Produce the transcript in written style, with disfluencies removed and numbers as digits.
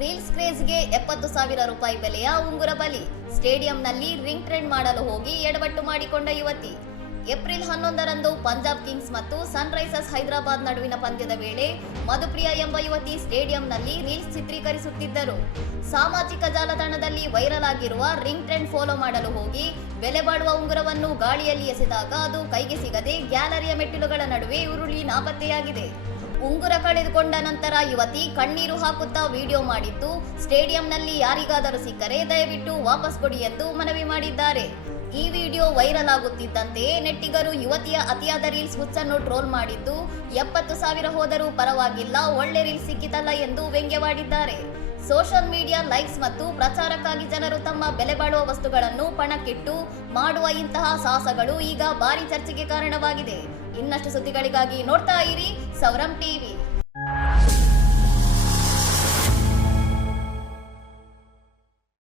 Reels ಕ್ರೇಜ್ಗೆ 70,000 ರೂಪಾಯಿ ಬೆಲೆಯ ಉಂಗುರ ಬಲಿ. ಸ್ಟೇಡಿಯಂನಲ್ಲಿ ರಿಂಗ್ ಟ್ರೆಂಡ್ ಮಾಡಲು ಹೋಗಿ ಎಡವಟ್ಟು ಮಾಡಿಕೊಂಡ ಯುವತಿ. ಏಪ್ರಿಲ್ 11ರಂದು ಪಂಜಾಬ್ ಕಿಂಗ್ಸ್ ಮತ್ತು ಸನ್ರೈಸರ್ಸ್ ಹೈದರಾಬಾದ್ ನಡುವಿನ ಪಂದ್ಯದ ವೇಳೆ ಮಧುಪ್ರಿಯಾ ಎಂಬ ಯುವತಿ ಸ್ಟೇಡಿಯಂನಲ್ಲಿ ರೀಲ್ಸ್ ಚಿತ್ರೀಕರಿಸುತ್ತಿದ್ದರು. ಸಾಮಾಜಿಕ ಜಾಲತಾಣದಲ್ಲಿ ವೈರಲ್ ಆಗಿರುವ ರಿಂಗ್ ಟ್ರೆಂಡ್ ಫಾಲೋ ಮಾಡಲು ಹೋಗಿ ಬೆಲೆ ಬಾಳುವ ಉಂಗುರವನ್ನು ಗಾಳಿಯಲ್ಲಿ ಎಸೆದಾಗ ಅದು ಕೈಗೆ ಸಿಗದೆ ಗ್ಯಾಲರಿಯ ಮೆಟ್ಟಿಲುಗಳ ನಡುವೆ ಉರುಳಿ ನಾಪತ್ತೆಯಾಗಿದೆ. ಉಂಗುರ ಕಳೆದುಕೊಂಡ ನಂತರ ಯುವತಿ ಕಣ್ಣೀರು ಹಾಕುತ್ತಾ ವಿಡಿಯೋ ಮಾಡಿದ್ದು, ಸ್ಟೇಡಿಯಂನಲ್ಲಿ ಯಾರಿಗಾದರೂ ಸಿಕ್ಕರೆ ದಯವಿಟ್ಟು ವಾಪಸ್ ಕೊಡಿ ಎಂದು ಮನವಿ ಮಾಡಿದ್ದಾರೆ. ಈ ವಿಡಿಯೋ ವೈರಲ್ ಆಗುತ್ತಿದ್ದಂತೆಯೇ ನೆಟ್ಟಿಗರು ಯುವತಿಯ ಅತಿಯಾದ ರೀಲ್ಸ್ ಹುಚ್ಚನ್ನು ಟ್ರೋಲ್ ಮಾಡಿದ್ದು, 70,000 ಹೋದರೂ ಪರವಾಗಿಲ್ಲ, ಒಳ್ಳೆ ರೀಲ್ಸ್ ಸಿಕ್ಕಿತಲ್ಲ ಎಂದು ವ್ಯಂಗ್ಯವಾಡಿದ್ದಾರೆ. ಸೋಷಿಯಲ್ ಮೀಡಿಯಾ ಲೈಕ್ಸ್ ಮತ್ತು ಪ್ರಚಾರಕ್ಕಾಗಿ ಜನರು ತಮ್ಮ ಬೆಲೆ ಬಾಳುವ ವಸ್ತುಗಳನ್ನು ಪಣಕ್ಕಿಟ್ಟು ಮಾಡುವ ಇಂತಹ ಸಾಹಸಗಳು ಈಗ ಭಾರಿ ಚರ್ಚೆಗೆ ಕಾರಣವಾಗಿದೆ. ಇನ್ನಷ್ಟು ಸುದ್ದಿಗಳಿಗಾಗಿ ನೋಡ್ತಾ ಇರಿ ಸೌರಂ ಟಿವಿ.